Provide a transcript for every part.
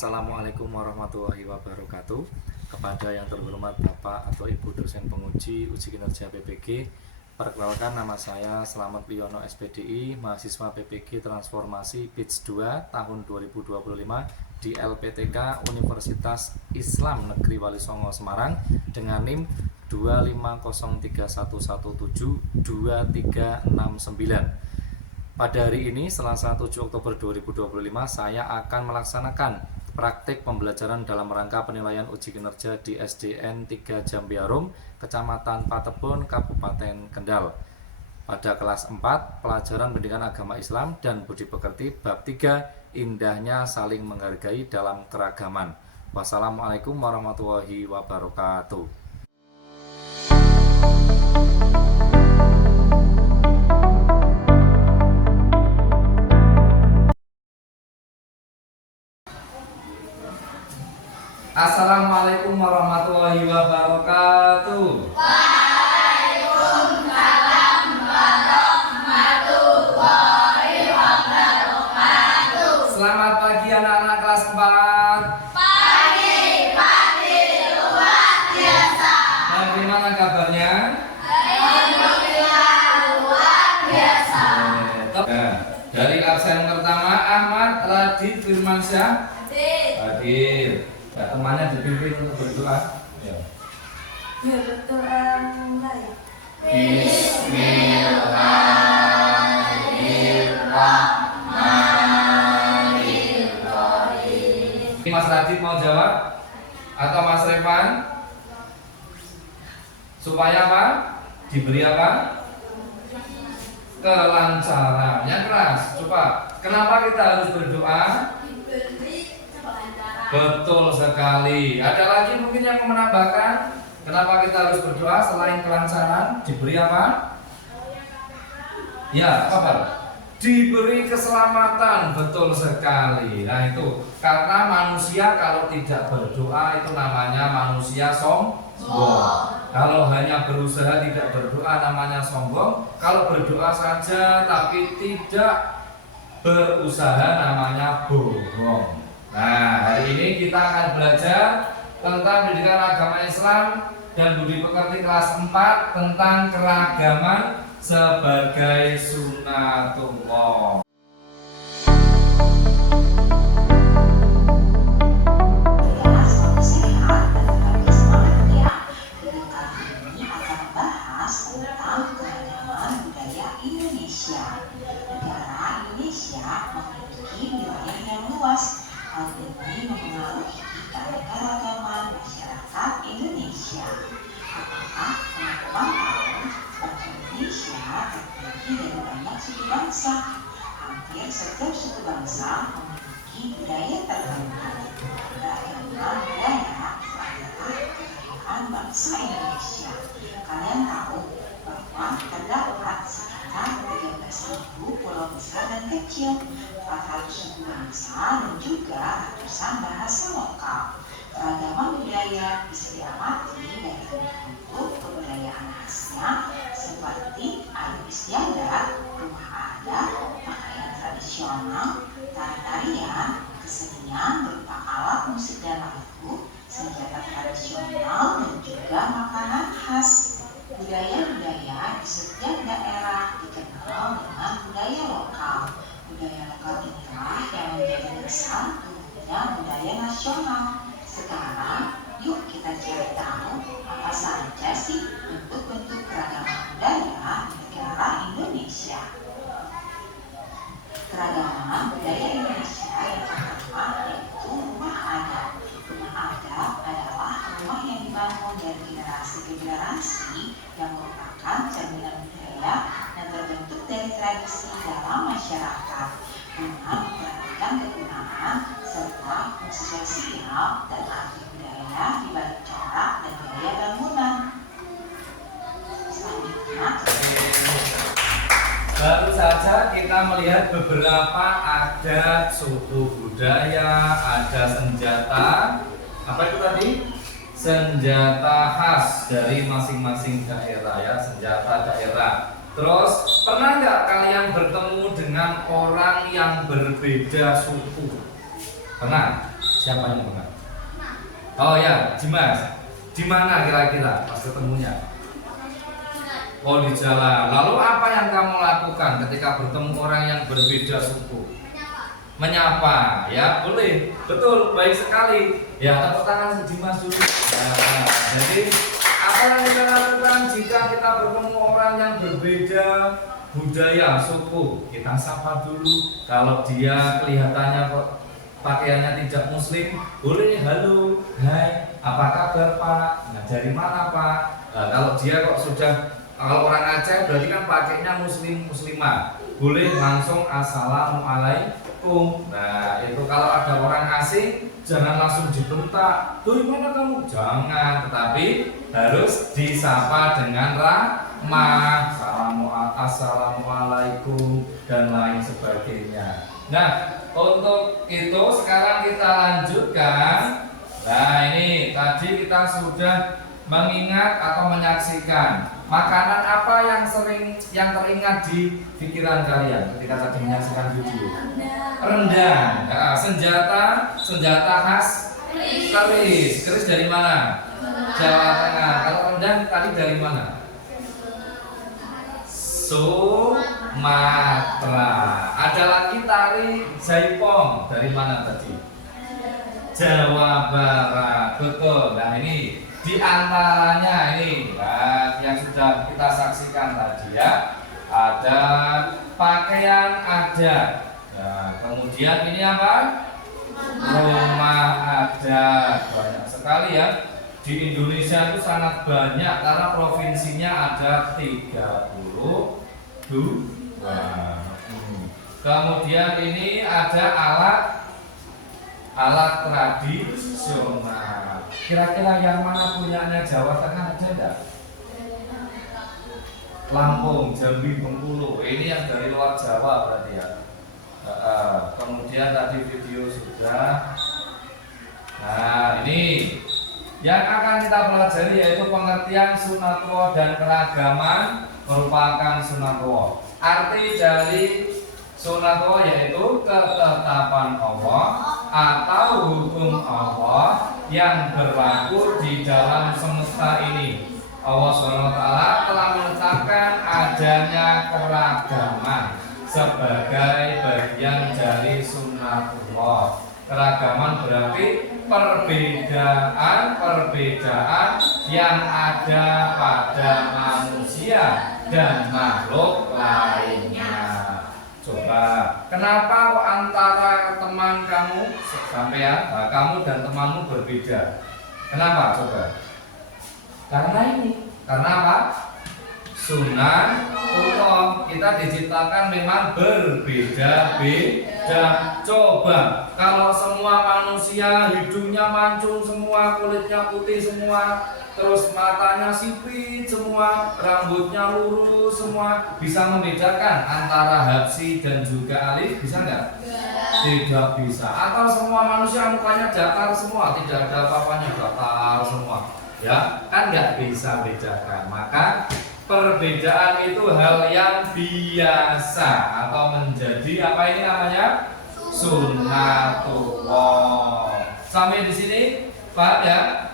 Assalamualaikum warahmatullahi wabarakatuh. Kepada yang terhormat Bapak atau Ibu dosen penguji uji kinerja PPG, perkenalkan nama saya Slamet Wiono SPDI, mahasiswa PPG Transformasi Batch 2 tahun 2025 di LPTK Universitas Islam Negeri Wali Songo Semarang dengan NIM 25031172369. Pada hari ini, Selasa 7 Oktober 2025, saya akan melaksanakan praktik pembelajaran dalam rangka penilaian uji kinerja di SDN 3 Jambiarum, Kecamatan Patebon, Kabupaten Kendal. Pada kelas 4, pelajaran pendidikan agama Islam dan budi pekerti, bab 3, indahnya saling menghargai dalam keragaman. Wassalamualaikum warahmatullahi wabarakatuh. Assalamualaikum warahmatullahi wabarakatuh. Waalaikumsalam warahmatullahi wabarakatuh. Selamat pagi anak-anak kelas 4. Pagi luar biasa. Bagaimana kabarnya? Alhamdulillah luar biasa. Dari absen pertama Ahmad Radit Firmansyah hadir. Temannya dipimpin untuk berdoa. Berdoa mulai. Bismillahirrahmanirrahim. Mas Radit mau jawab atau Mas Revan? Supaya apa? Diberi apa? Kelancaran. Yang keras. Coba. Kenapa kita harus berdoa? Betul sekali. Ada lagi mungkin yang menambahkan kenapa kita harus berdoa selain kelancaran? Diberi apa? Ya, apa? Diberi keselamatan. Betul sekali. Nah itu karena manusia kalau tidak berdoa itu namanya manusia sombong. Kalau hanya berusaha tidak berdoa namanya sombong. Kalau berdoa saja tapi tidak berusaha namanya bohong. Nah, hari ini kita akan belajar tentang pendidikan agama Islam dan budi pekerti kelas 4 tentang keragaman sebagai sunatullah. Hal ini mempengaruhi keanekaragaman masyarakat Indonesia. Apakah teman-teman tahu bangsa Indonesia terdiri dari banyak suku bangsa? Hampir setiap suku bangsa memiliki budaya tertentu. Keragaman budaya adalah kekayaan bangsa Indonesia. Kalian tahu bahwa terdapat sekitar 13.000 pulau besar dan kecil, 400 suku bangsa dan juga ratusan bahasa lokal. Keragaman budaya bisa diamati dari bentuk kebudayaan khasnya seperti adat istiadat, rumah adat, pakaian tradisional, tari-tarian, kesenian berupa alat musik dan lagu, senjata tradisional dan juga makanan khas. Budaya-budaya di setiap daerah dikenal dengan budaya lokal. Budaya lokal inilah yang menjadi dasar tumbuhnya budaya nasional. Sekarang, yuk kita cari tahu apa saja sih bentuk-bentuk keragaman budaya di negara Indonesia. Keragaman budaya Indonesia yang pertama yaitu rumah adat. Rumah adat adalah rumah yang dibangun dari generasi ke generasi yang merupakan cerminan budaya dan terbentuk dari tradisi dalam masyarakat. Rumah memperhatikan kegunaan serta fungsi sosial dan arti budaya di balik corak dan gaya bangunan. Selanjutnya, Baru saja kita melihat beberapa adat, suku budaya, ada senjata. Apa itu tadi? Senjata khas dari masing-masing daerah ya, senjata daerah. Terus pernah nggak kalian bertemu dengan orang yang berbeda suku? Pernah? Siapa yang menang? Oh ya, Dimas. Di mana kira-kira pas ketemunya? Oh, di jalan. Lalu apa yang kamu lakukan ketika bertemu orang yang berbeda suku? Menyapa, ya boleh, betul, baik sekali. Ya, tepuk tangan Dimas dulu. Nah, jadi apa yang kita lakukan jika kita bertemu orang yang berbeda budaya, suku? Kita sapa dulu. Kalau dia kelihatannya kok pakaiannya tidak muslim, boleh halo, hai, apa kabar Pak? Nah, dari mana Pak? Nah, kalau dia kok sudah, kalau orang Aceh berarti kan pakainya muslimah, boleh langsung assalamualaikum. Nah, itu kalau ada orang asing jangan langsung dibentak, dari mana kamu? Jangan, tetapi harus disapa dengan ramah, assalamualaikum dan lain sebagainya. Nah, untuk itu sekarang kita lanjutkan. Nah, ini tadi kita sudah mengingat atau menyaksikan makanan apa yang teringat di pikiran kalian ketika tadi menyaksikan video. Rendang. Nah, senjata khas keris. Keris dari mana? Jawa Tengah. Kalau rendang tadi dari mana? Sumatera. Ada lagi tari jaipong dari mana tadi? Jawa Barat. Betul. Nah, ini di antaranya ini yang sudah kita saksikan tadi ya. Ada pakaian adat. Nah, kemudian ini apa? Rumah adat. Banyak sekali ya. Di Indonesia itu sangat banyak karena provinsinya ada 32. Kemudian ini ada alat tradisional. Kira-kira yang mana punyanya Jawa Tengah ada enggak? Lampung, Jambi, Bengkulu. Ini yang dari luar Jawa berarti ya. Kemudian tadi video sudah. Nah, ini yang akan kita pelajari yaitu pengertian sunatullah dan keragaman merupakan sunatullah. Arti dari sunatullah yaitu ketetapan Allah atau hukum Allah yang berlaku di dalam semesta ini. Allah SWT telah menetapkan adanya keragaman sebagai bagian dari sunatullah. Keragaman berarti perbedaan yang ada pada manusia dan makhluk lainnya. Coba, kenapa antara teman kamu sampean, kamu dan temanmu berbeda? Kenapa? Coba. Karena ini. Karena apa? Sunatullah. Kita diciptakan memang berbeda-beda. Coba, kalau semua manusia hidungnya mancung semua, kulitnya putih semua, terus matanya sipit semua, rambutnya lurus semua, bisa membedakan antara habsi dan juga alif? Bisa nggak? Tidak bisa. Atau semua manusia mukanya datar semua, tidak ada apa-apanya, datar semua, ya kan nggak bisa bedakan. Maka perbedaan itu hal yang biasa atau menjadi apa ini namanya? Sunnatullah. Sampai di sini paham ya?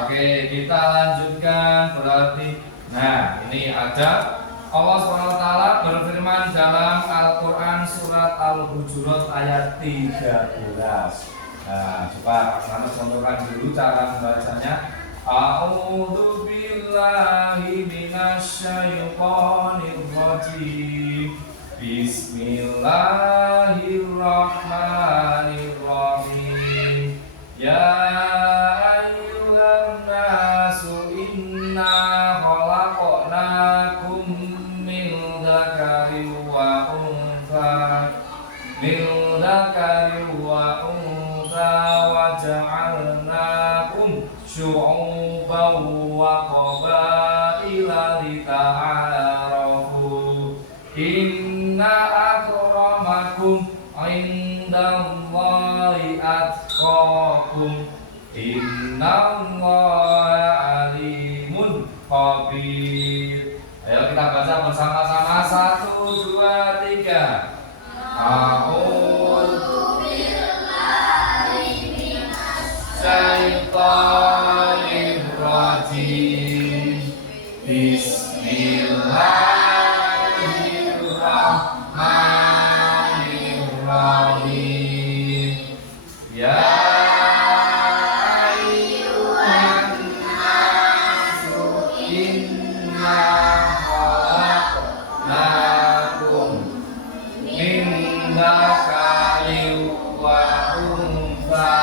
Oke, kita lanjutkan berarti. Nah, ini ada Allah SWT berfirman dalam Al-Quran surat Al-Hujurat ayat 13. Nah, coba Mas contohkan dulu cara membacanya. A'udzu billahi minasyaitonir rajim. Bismillahirrahmanirrahim. Ya ayyuhan nasu inna khalaqnakum min dzakarin wa untha wa ja'alnakum syu'uban wa qabaila lita'arafu. Inna akramakum indallahi atqakum. Innallaha alimun khabir. Ayo kita baca bersama-sama. 1, 2, 3. A'udzu billahi Bismillahirrahmanirrahim. Ya ayyuhan nasu inna khalaqnakum min dzakarin wa untha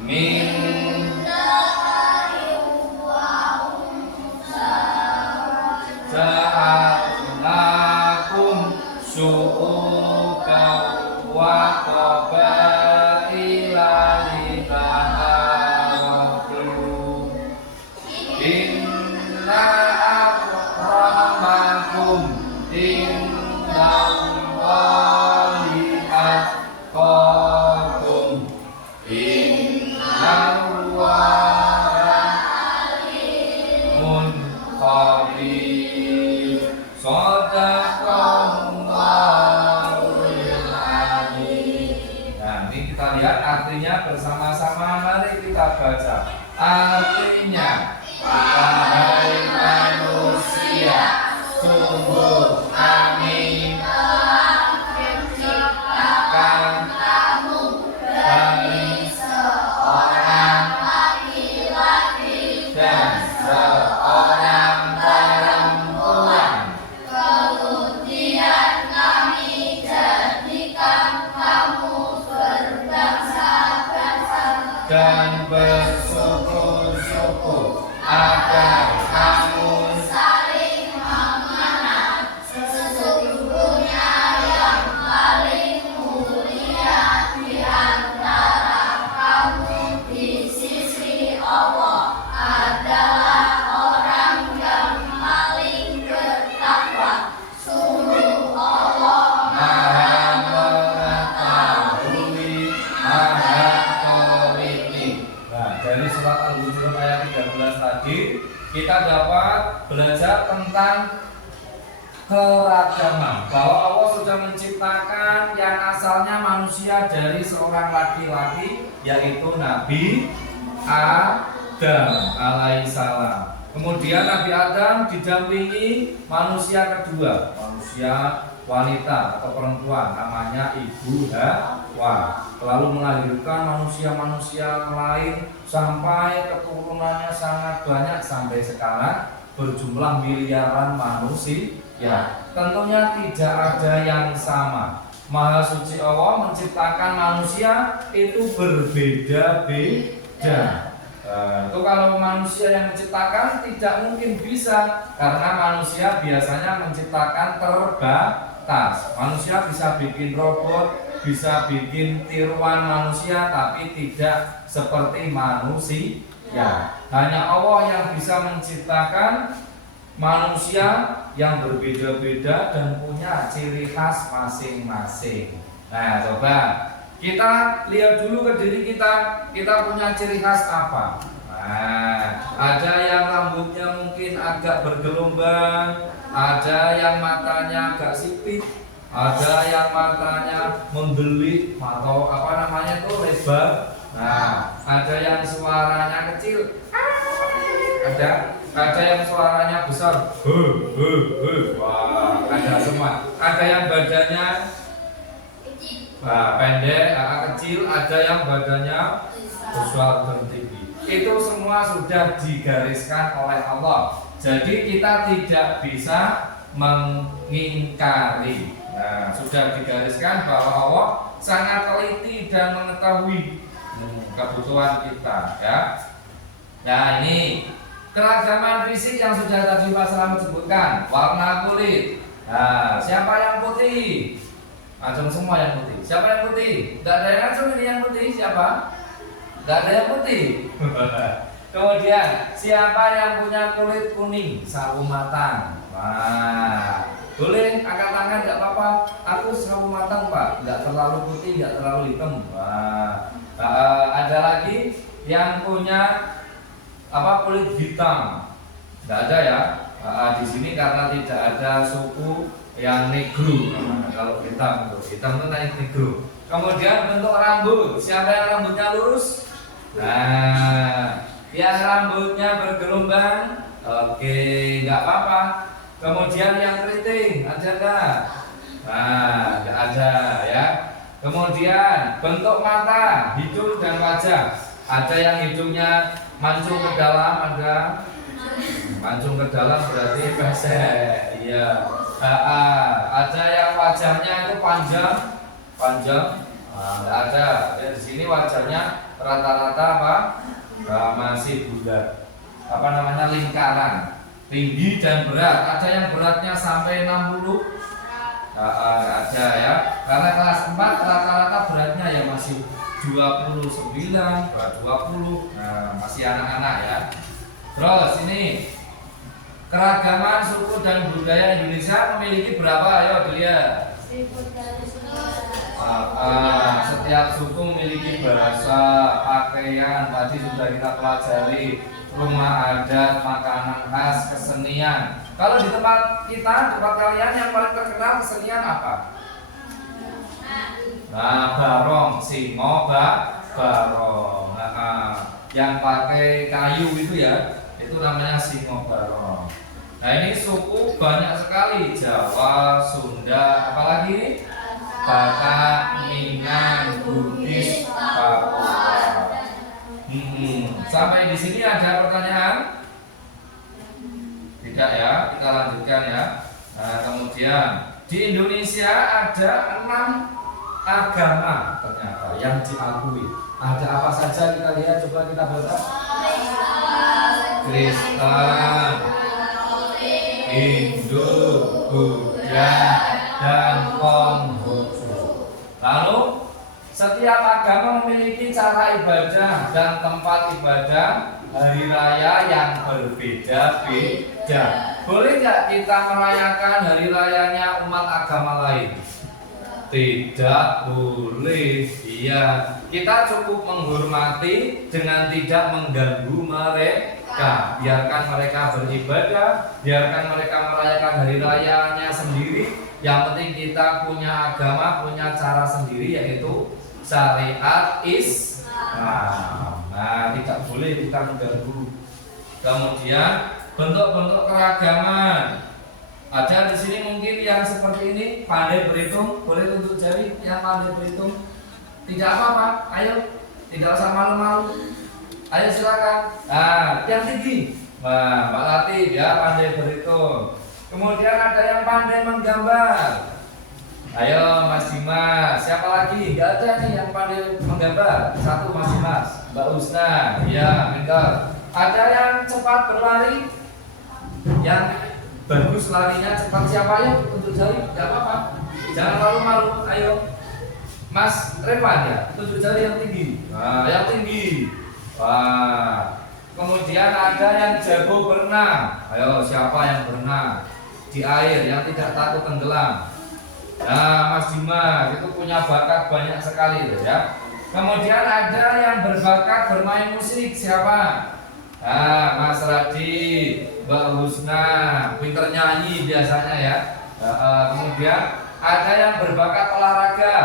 min ja'alnakum syu'uban wa qabaila lita'arafu. Inna akramakum indallahi atqakum. Innallaha alimun khabir. Shadaqallahul adzim. Nah, ini kita lihat artinya bersama-sama. Mari kita baca. Artinya, wahai manusia, sungguh kami menciptakan kamu dari seorang laki-laki dan seorang perempuan. Kemudian kami jadikan kamu berbangsa-bangsa Dan bersuku-suku agar kamu saling mengenal. Sesungguhnya yang paling mulia di antara kamu di sisi Allah adalah orang yang paling bertakwa. Sungguh Allah Maha mengetahui, Maha teliti. Nah, dari surat Al-Hujurat ayat 13 tadi kita dapat belajar tentang keragaman, bahwa Allah sudah menciptakan yang asalnya manusia dari seorang laki-laki, yaitu Nabi Adam alaihissalam. Kemudian Nabi Adam didampingi manusia kedua, manusia wanita atau perempuan, namanya Ibu Hawa. Lalu melahirkan manusia-manusia lain sampai keturunannya sangat banyak, sampai sekarang berjumlah miliaran manusia. Ya, tentunya tidak ada yang sama. Maha suci Allah menciptakan manusia itu berbeda-beda. Itu kalau manusia yang menciptakan tidak mungkin bisa, karena manusia biasanya menciptakan terbatas. Manusia bisa bikin robot, bisa bikin tiruan manusia, tapi tidak seperti manusia. Hanya Allah yang bisa menciptakan manusia yang berbeda-beda dan punya ciri khas masing-masing. Nah, coba kita lihat dulu ke diri kita punya ciri khas apa? Nah, ada yang rambutnya mungkin agak bergelombang, ada yang matanya agak sipit, ada yang matanya membelit atau apa namanya itu lebar. Nah, ada yang suaranya kecil, ada yang suaranya besar, wah, ada semua. Ada yang badannya pendek, kecil, ada yang badannya besar dan tinggi. Itu semua sudah digariskan oleh Allah. Jadi kita tidak bisa mengingkari. Nah, sudah digariskan bahwa Allah sangat teliti dan mengetahui kebutuhan kita, ya. Nah, ini keragaman fisik yang sudah tadi Pak Selamat sebutkan. Warna kulit. Nah, siapa yang putih? Langsung semua yang putih. Siapa yang putih? Tidak ada yang langsung ini yang putih. Siapa? Tidak ada yang putih. Kemudian siapa yang punya kulit kuning, sawo matang? Wah, boleh angkat tangan, tidak apa-apa. Aku sawo matang Pak, tidak terlalu putih, tidak terlalu hitam. Wah, ada lagi yang punya kulit hitam? Tidak ada ya. Di sini karena tidak ada suku yang negro. Kalau hitam itu negro. Kemudian bentuk rambut, siapa yang rambutnya lurus? Nah, yang rambutnya bergelombang, Oke, nggak apa-apa. Kemudian yang keriting, ada nggak? Nah, nggak ada ya. Kemudian bentuk mata, hidung dan wajah. Ada yang hidungnya mancung ke dalam, ada mancung ke dalam berarti pesek. Iya. Ada yang wajahnya itu panjang, panjang. Nah, nggak ada. Ya, di sini wajahnya rata-rata apa? Masih bulat. Apa namanya, lingkaran. Tinggi dan berat. Ada yang beratnya sampai 60. Ada ya. Karena kelas 4 rata-rata beratnya ya masih 29, berat 20. Nah, masih anak-anak ya. Terus ini keragaman suku dan budaya Indonesia memiliki berapa? Ayo dilihat. Setiap suku memiliki bahasa, pakaian, tadi sudah kita pelajari, rumah adat, makanan khas, kesenian. Kalau di tempat kita, tempat kalian yang paling terkenal kesenian apa? Nah, barong, singo, barong. Yang pakai kayu itu ya, itu namanya singo barong. Nah, ini suku banyak sekali, Jawa, Sunda, apalagi Batak, Minang, Bugis, Papua. Sampai di sini ada pertanyaan? Tidak ya, kita lanjutkan ya. Nah, kemudian di Indonesia ada 6 agama ternyata yang diakui. Ada apa saja kita lihat, coba kita baca. Kristen, Hindu, Buddha, dan Konghucu. Lalu setiap agama memiliki cara ibadah dan tempat ibadah, hari raya yang berbeda-beda. Boleh nggak kita merayakan hari rayanya umat agama lain? Tidak boleh. Iya, kita cukup menghormati dengan tidak mengganggu mereka. Biarkan mereka beribadah, biarkan mereka merayakan hari rayanya sendiri. Yang penting kita punya agama, punya cara sendiri, yaitu syariat Islam. Nah, tidak boleh kita mengganggu. Kemudian bentuk-bentuk keragaman. Ada di sini mungkin yang seperti ini, pandai berhitung, boleh tunjuk jari yang pandai berhitung. Tidak apa-apa, ayo, tidak usah malu-malu. Ayo silakan. Nah, yang tinggi, nah, Mbak Latif ya pandai berhitung. Kemudian ada yang pandai menggambar. Ayo Mas Dimas, siapa lagi? Gak ada nih yang pandai menggambar. Satu Mas Dimas, Mbak Usna, ya pintar. Ada yang cepat berlari, yang bagus larinya cepat, siapa ya? Tunjuk jari, gak apa-apa. Jangan malu-malu, ayo. Mas Revan ya, tunjuk jari yang tinggi. Nah, yang tinggi. Wah. Kemudian ada yang jago berenang. Ayo, siapa yang berenang di air, yang tidak takut tenggelam? Nah, Mas Dimas itu punya bakat banyak sekali loh ya. Kemudian ada yang berbakat bermain musik, siapa? Nah, Mas Radi, Mbak Husna, pinter nyanyi biasanya ya. Kemudian ada yang berbakat olahraga,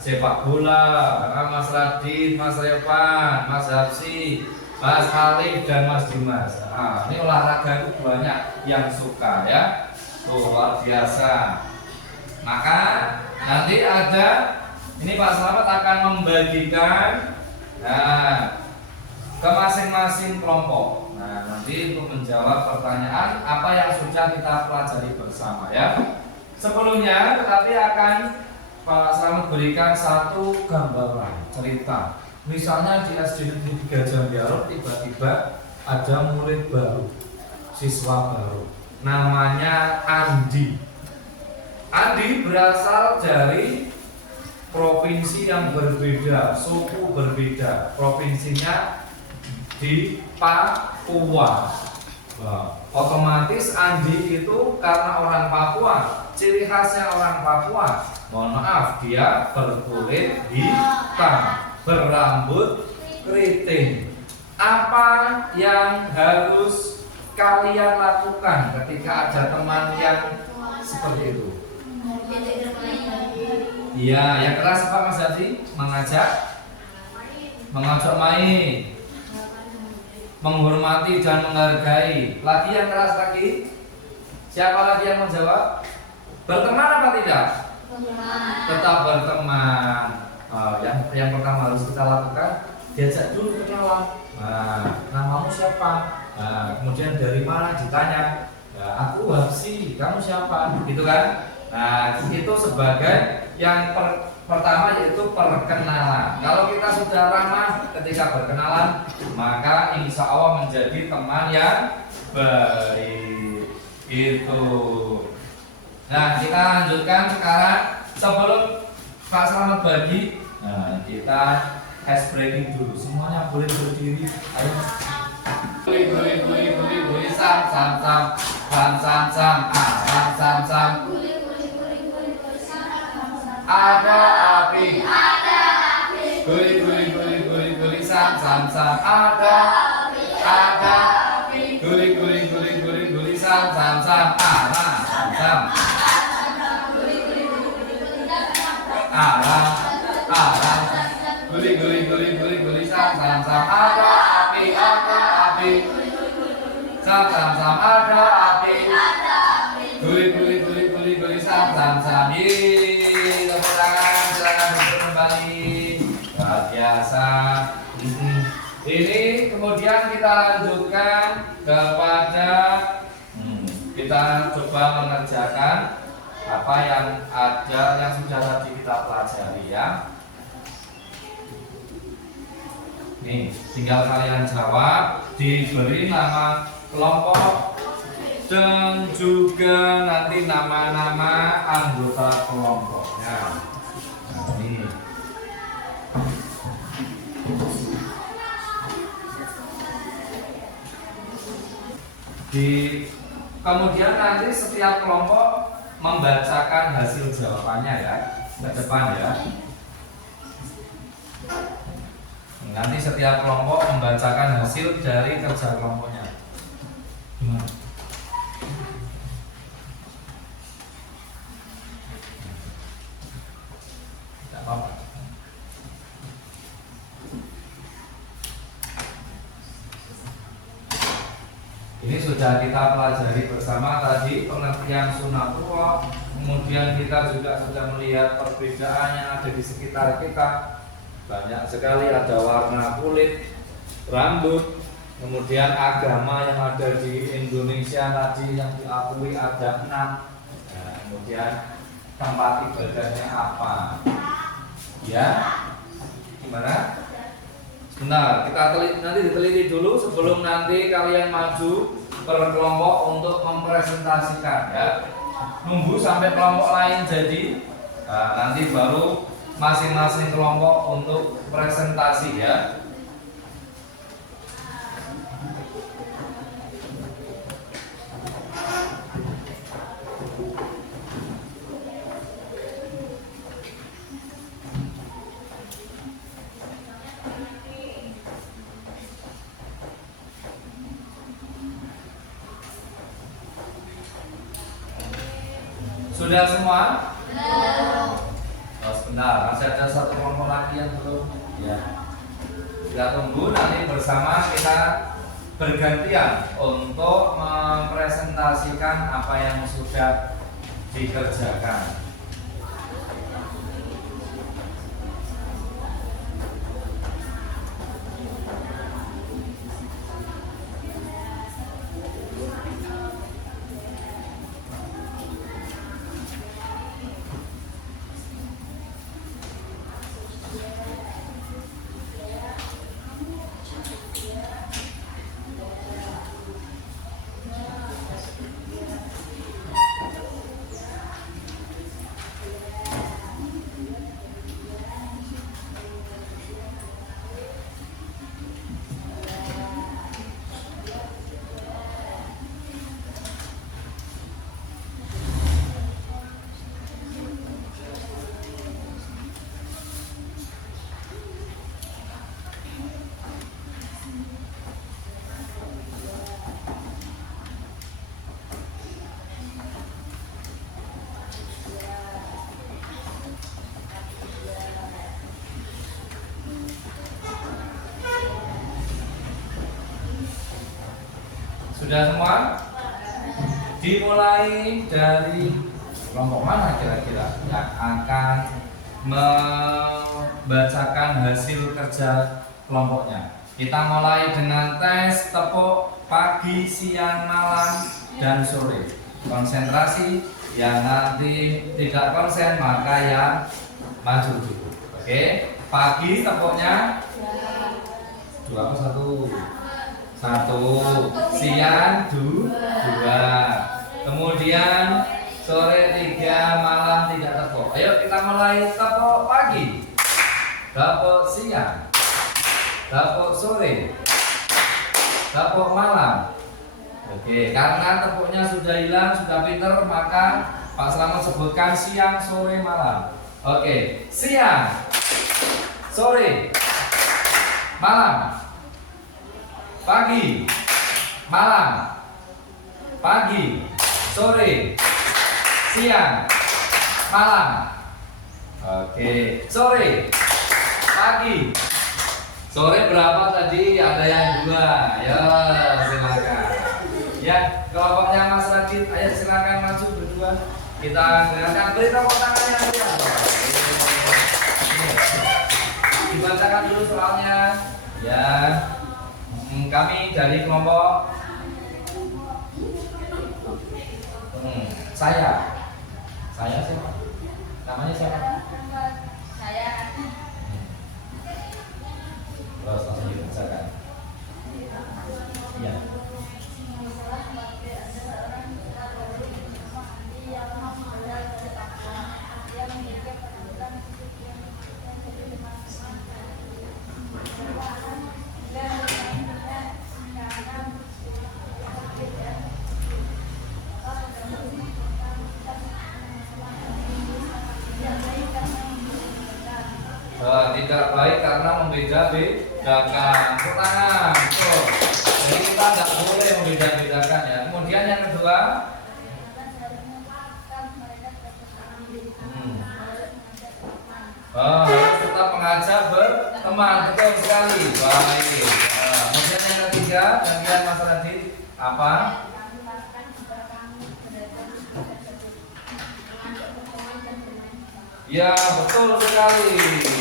sepak bola, Mas Radi, Mas Revan, Mas Hapsi, Mas Khalif, dan Mas Dimas. Nah, ini olahraga itu banyak yang suka ya. Tuh, luar biasa. Maka nanti ada, ini Pak Slamet akan membagikan ke masing-masing kelompok. Nah, nanti untuk menjawab pertanyaan apa yang sudah kita pelajari bersama ya. Sebelumnya tetapi akan Pak Slamet berikan satu gambaran cerita. Misalnya di SD Negeri 3 Jambiaro tiba-tiba ada murid baru, siswa baru, namanya Andi. Andi berasal dari provinsi yang berbeda, suku berbeda. Provinsinya di Papua. Otomatis Andi itu karena orang Papua, ciri khasnya orang Papua, mohon maaf, dia berkulit hitam, berambut keriting. Apa yang harus kalian lakukan ketika ada teman yang seperti itu? Iya, yang keras apa Mas Hadi? Mengajak main. menghormati dan menghargai. Lagi yang keras lagi. Siapa lagi yang menjawab? Berteman apa tidak? Tetap berteman. Yang pertama harus kita lakukan, diajak dulu kenalan. Namamu siapa? Kemudian dari mana ditanya. Aku Habsi, kamu siapa? Gitu kan? Itu sebagai yang pertama yaitu perkenalan. Kalau kita sudah ramah ketika berkenalan, maka insya Allah menjadi teman yang baik. Itu. Nah, kita lanjutkan sekarang. Sebelum Pak Selamat bagi, kita ice breaking dulu. Semuanya boleh berdiri. Ayo. Guli sam sam sam sam sam sam sam sam. Ada api. Guli sam sam sam. Ada api. Guli sam sam sam. Sam. Guli sam sam sam. Ada api. Sam sam sam. Ada api. Guli sam sam sam. Tepuk tangan, silakan duduk kembali. Luar biasa. Ini kemudian kita lanjutkan kepada kita coba mengerjakan apa yang ada yang sudah tadi kita pelajari ya. Nih, tinggal kalian jawab, diberi nama kelompok dan juga nanti nama-nama anggota kelompoknya. Nah, ini. Kemudian nanti setiap kelompok membacakan hasil jawabannya ya ke depan ya. Nanti setiap kelompok membacakan hasil dari kerja kelompoknya. Gimana? Tidak apa-apa. Ini sudah kita pelajari bersama tadi pengertian sunatullah. Kemudian kita juga sudah melihat perbedaan yang ada di sekitar kita. Banyak sekali, ada warna kulit, rambut, kemudian agama yang ada di Indonesia tadi yang diakui ada 6. Nah, kemudian tempat ibadahnya apa? Ya, gimana? Sebentar, kita nanti diteliti dulu sebelum nanti kalian maju per kelompok untuk mempresentasikan ya. Nunggu sampai kelompok lain jadi, nanti baru masing-masing kelompok untuk presentasi ya. Sudah semua? Belum. Oh, sebentar, masih ada satu kelompok lagi yang belum. Ya. Kita tunggu nanti bersama kita bergantian untuk mempresentasikan apa yang sudah dikerjakan. Sudah semua? Dimulai dari kelompok mana kira-kira yang akan membacakan hasil kerja kelompoknya? Kita mulai dengan tes tepuk pagi, siang, malam, dan sore. Konsentrasi, yang nanti tidak konsen maka yang maju dulu. Oke, pagi tepuknya 2 apa 1? 1. Siang 2. Kemudian sore 3, malam tidak tepuk. Ayo kita mulai tepuk pagi, tepuk siang, tepuk sore, tepuk malam. Oke, karena tepuknya sudah hilang, sudah pinter, maka Pak Slamet sebutkan siang, sore, malam. Oke, siang, sore, malam, pagi, malam, pagi, sore, siang, malam. Oke, sore, pagi. Sore berapa tadi? Ada yang 2. Ya, silakan. Ya, kelompoknya Mas Radit, ayo silakan maju berdua. Kita gerakan, beri tepuk tangannya ya. Dibacakan dulu soalnya. Ya, kami dari kelompok saya siapa? Namanya siapa? Saya. Terus langsung dibacakan. Iya. Tidak baik karena membeda-bedakan. Tangan. Tuh. Jadi kita nggak boleh membeda-bedakan ya. Kemudian yang kedua, harus tetap mengajak berteman. Betul sekali. Baik. Kemudian yang ketiga, gantian Mas Radit apa? Ya, betul sekali.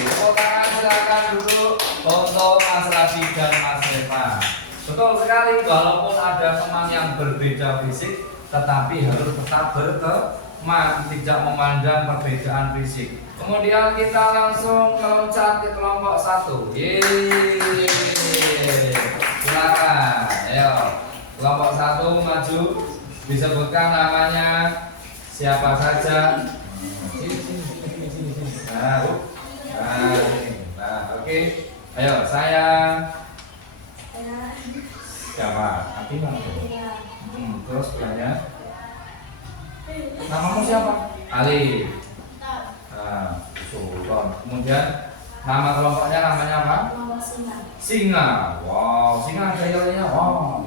Tepuk tangan silakan dulu untuk Mas Radi dan Mas Reva. Betul sekali, walaupun ada teman yang berbeda fisik, tetapi harus tetap berteman, tidak memandang perbedaan fisik. Kemudian kita langsung meloncat ke kelompok 1. Yeay. Silakan. Ayo, kelompok 1 maju. Disebutkan namanya siapa saja. Oke. Ayo, saya siapa? Atima. Terus banyak. Namamu siapa? Ali. Sultan. Kemudian nama kelompoknya namanya apa? Singa. Wow, singa ada yelnya. Wow.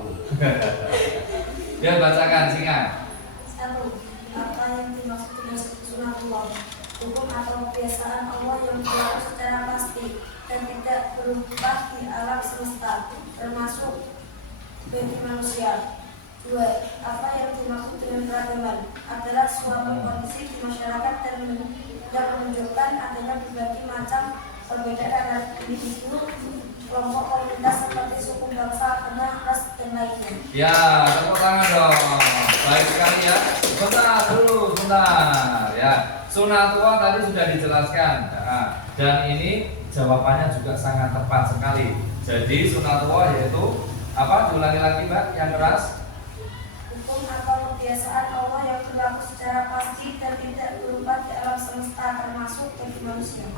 Dia bacakan singa. 1. Apa yang dimaksud dengan sunatullah? Hukum atau kebiasaan Allah yang berlaku secara pasti dan tidak berubah di alam semesta, termasuk bagi manusia. 2. Apa yang dimaksud dengan keragaman adalah suatu kondisi di masyarakat yang menunjukkan adanya berbagai macam perbedaan individu, kelompok, komunitas seperti suku, bangsa, agama, ras, dan lainnya. Ya, tepuk tangan dong. Baik sekali ya. Sebentar ya. Sunatullah tadi sudah dijelaskan. Dan ini jawabannya juga sangat tepat sekali. Jadi sunatullah yaitu apa? Diulangi lagi Mbak, yang keras. Hukum atau kebiasaan Allah yang berlaku secara pasti dan tidak berubah di alam semesta, termasuk bagi manusia.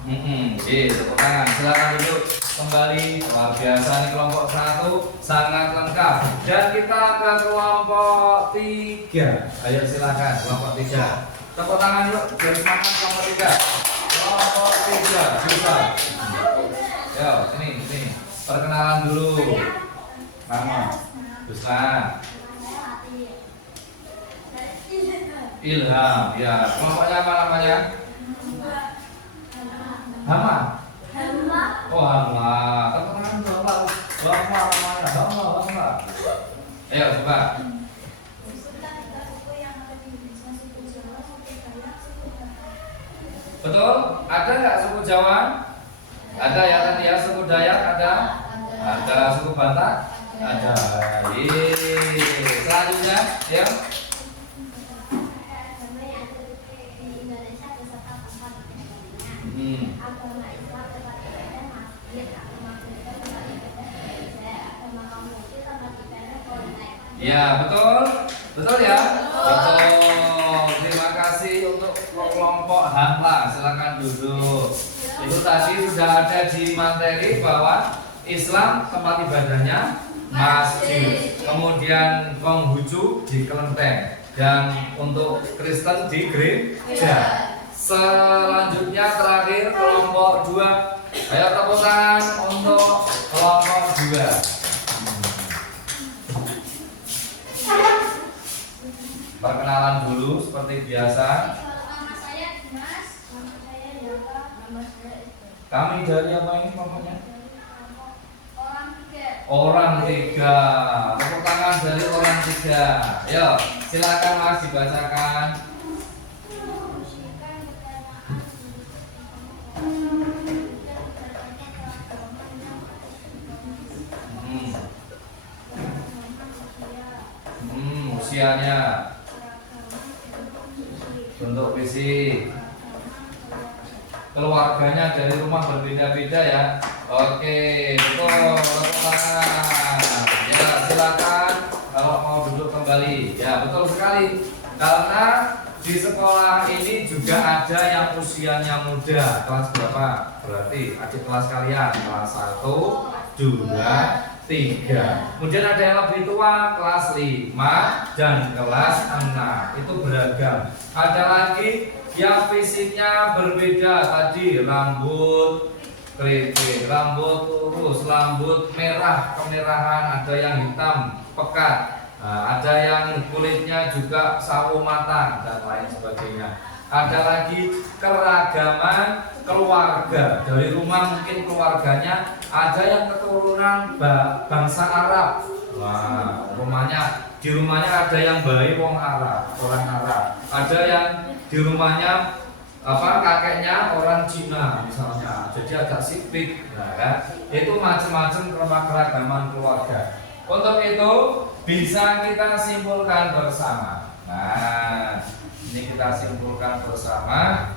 Tepuk tangan. Silakan duduk kembali. Luar biasa nih kelompok 1 sangat lengkap. Dan kita ke kelompok 3. Ayo silakan kelompok 3. Tepuk tangan yuk. Biar semangat kelompok 3. Kelompok 3 bisa. Yo, ini. Perkenalan dulu. Nama Guslan. Ilham, ya. Kelompoknya apa namanya? Hama. Oh, Hama. Tepuk tangan dong. Hama namanya. Hama. Ayo coba. Betul? Ada nggak suku Jawa? Ada ya tadi ya, suku Dayak ada? Ada, suku Batak? Ada. Selanjutnya, ya. Agama Islam tempat ibadah masjid, agama Kristen tempat ibadah gereja, agama Konghucu tempat ibadah kelenteng. Ya, betul. Betul ya? Betul. Terima kasih untuk kelompok Hamla. Silakan duduk. Itu tadi sudah ada di materi bahwa Islam tempat ibadahnya masjid. Kemudian Konghucu di kelenteng. Dan untuk Kristen di gereja. Selanjutnya terakhir kelompok 2. Ayo tepuk tangan untuk kelompok 2. Perkenalan dulu seperti biasa. Nama saya Dimas, nama saya Yaka, nama saya Eko. Kami dari apa ini kelompoknya? Orang tiga. Orang 3. Tepuk tangan dari orang 3. Yo, silakan Mas dibacakan. Usianya, bentuk fisik, keluarganya dari rumah berbeda-beda ya. Oke, betul. Tepuk tangan. Ya, silakan kalau mau duduk kembali. Ya, betul sekali. Karena di sekolah ini juga ada yang usianya muda. Kelas berapa? Berarti adik kelas kalian kelas 1, 2, 3. Kemudian ada yang lebih tua, kelas 5 dan kelas 6. Itu beragam. Ada lagi yang fisiknya berbeda tadi, rambut keriting, rambut lurus, rambut merah kemerahan, ada yang hitam pekat, ada yang kulitnya juga sawo matang dan lain sebagainya. Ada lagi keragaman keluarga, dari rumah mungkin keluarganya ada yang keturunan bangsa Arab. Wah, di rumahnya ada yang bayi wong Arab, orang Arab. Ada yang di rumahnya kakeknya orang Cina misalnya, jadi agak sipit, nah, kan? Itu macam-macam keragaman keluarga. Untuk itu bisa kita simpulkan bersama. Nah, ini kita simpulkan bersama.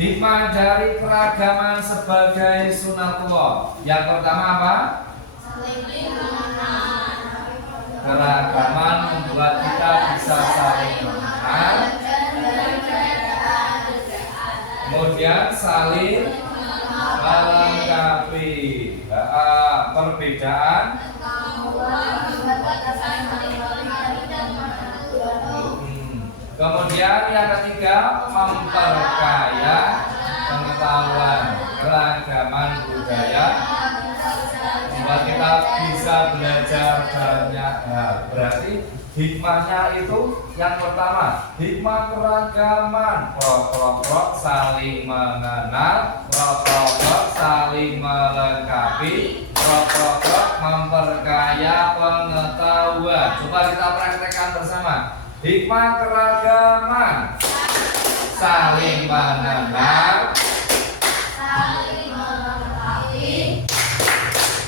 Hikmah dari keragaman sebagai sunatullah. Yang pertama apa? Keragaman membuat kita bisa saling mengenal. Kemudian saling melengkapi. Perbedaan kemudian yang ketiga memperkaya pengetahuan. Keragaman budaya membuat kita bisa belajar banyak hal. Berarti hikmahnya itu yang pertama, hikmah keragaman, saling mengenal, saling melengkapi, memperkaya pengetahuan. Coba kita praktekkan bersama. Hikmah keragaman, saling mengenal, Saling melengkapi,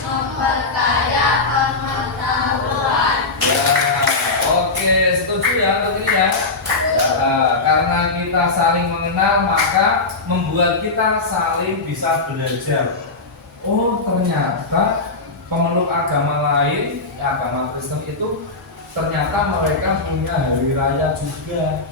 memperkaya pengetahuan. ya. Oke, setuju ya untuk ini ya. Karena kita saling mengenal maka membuat kita saling bisa belajar. Oh, ternyata pemeluk agama lain, agama Kristen itu ternyata mereka punya hari raya juga.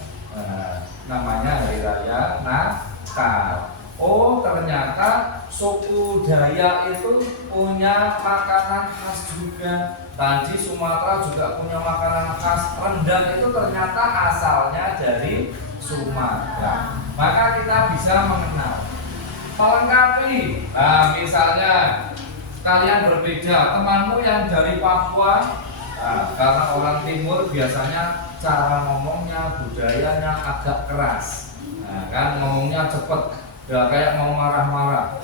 Namanya hari raya Natal. Oh, ternyata suku Dayak itu punya makanan khas juga. Tadi Sumatera juga punya makanan khas. Rendang itu ternyata asalnya dari Sumatera. Maka kita bisa mengenal, melengkapi. Nah, misalnya kalian berbeda, temanmu yang dari Papua, karena orang timur biasanya cara ngomongnya, budayanya agak keras. Kan ngomongnya cepet, gak kayak mau marah-marah.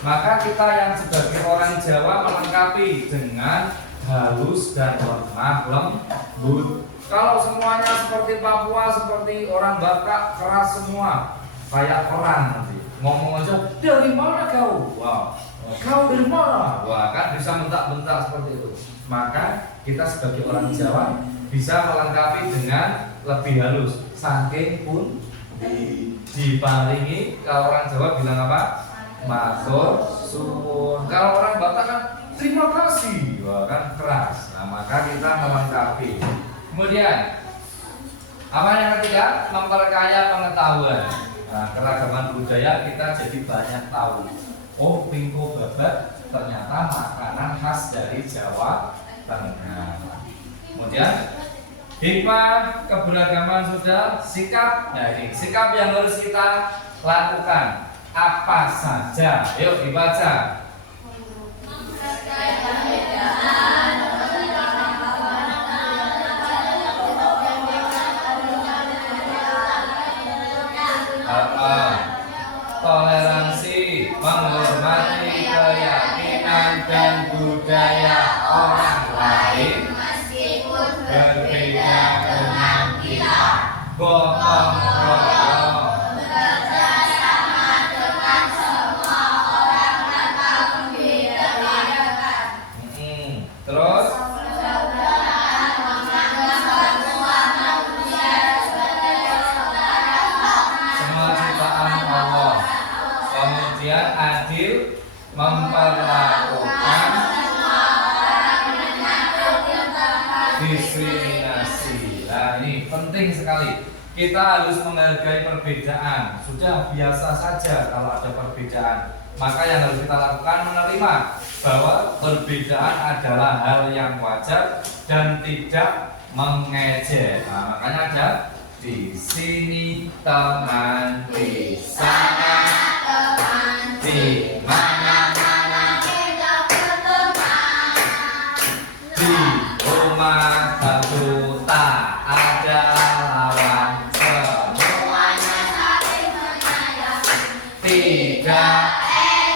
Maka kita yang sebagai orang Jawa melengkapi dengan halus dan lemah lembut. Kalau semuanya seperti Papua, seperti orang Batak, keras semua, kayak perang nanti. Ngomong aja, dari mana kau? Wah, kau dari mana? Wah, kan bisa bentak-bentak seperti itu. Maka kita sebagai orang Jawa bisa melengkapi dengan lebih halus. Saking pun diparingi. Kalau orang Jawa bilang apa? Matur suwun. Kalau orang Batak kan terima kasih. Wah, kan keras. Nah, maka kita melengkapi. Kemudian apa yang ketiga? Memperkaya pengetahuan. Nah, keragaman budaya kita jadi banyak tahu. Oh, pingko babat ternyata makanan khas dari Jawa Tengah. Kemudian hikmah keberagaman sudah, sikap. Nah, ini sikap yang harus kita lakukan apa saja. Yuk dibaca. Toleransi, menghormati keyakinan dan budaya orang lain meskipun berbeda dengan kita. Gotong royong, bekerjasama dengan semua orang tanpa membeda-bedakan. Terus kemudian adil, memperlakukan diskriminasi. Nah, ini penting sekali. Kita harus menghargai perbedaan. Sudah biasa saja kalau ada perbedaan. Maka yang harus kita lakukan menerima bahwa perbedaan adalah hal yang wajar dan tidak mengejek. Nah, makanya ada di sini teman, di sana teman, di mana-mana kita berteman. Di rumah satu tak ada lawan, semuanya saling menyayangi. Tidak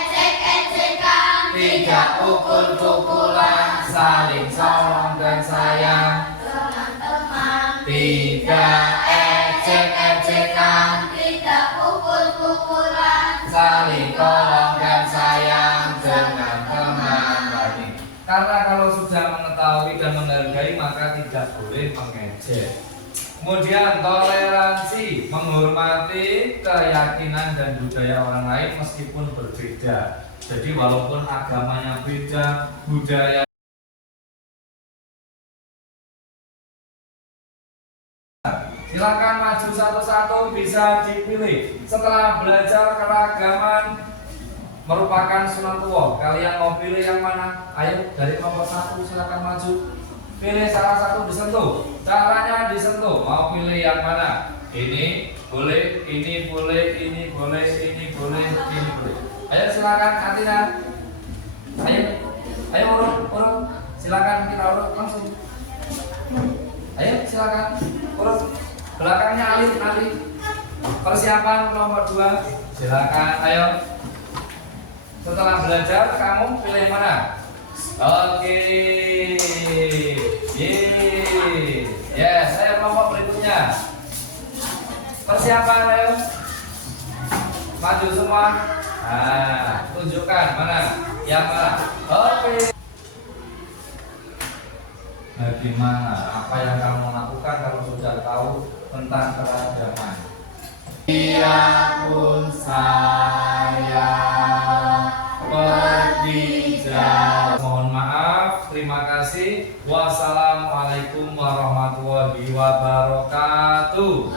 ejek-ejekan, tidak pukul-pukulan, saling tolong dan sayang. Teman-teman, tidak ejek-ejekan, tidak pukul-pukulan, saling tolong dan sayang dengan teman lain. Karena kalau sudah mengetahui dan menghargai maka tidak boleh mengejek. Kemudian toleransi, menghormati keyakinan dan budaya orang lain meskipun berbeda. Jadi walaupun agamanya beda, budaya. Silakan maju satu-satu, bisa dipilih. Setelah belajar keragaman merupakan sunatullah, kalian mau pilih yang mana? Ayo dari nomor 1 silakan maju. Pilih salah satu, disentuh. Caranya disentuh. Mau pilih yang mana? Ini boleh, ini boleh, ini boleh, ini boleh, ini boleh. Ayo silakan Atina. Ayo urut. Silakan kita urut langsung. Ayo silakan urut. Belakangnya Ali. Persiapan nomor 2. Silakan, ayo. Setelah belajar kamu pilih mana? Oke. Yes, saya nomor berikutnya. Persiapan, ayo. Maju semua. Nah, tunjukkan mana? Yang mana? Oke. Bagaimana? Apa yang kamu lakukan kalau sudah tahu tentang keragaman? Ia pun saya pergi jauh. Mohon maaf, terima kasih. Wassalamualaikum warahmatullahi wabarakatuh.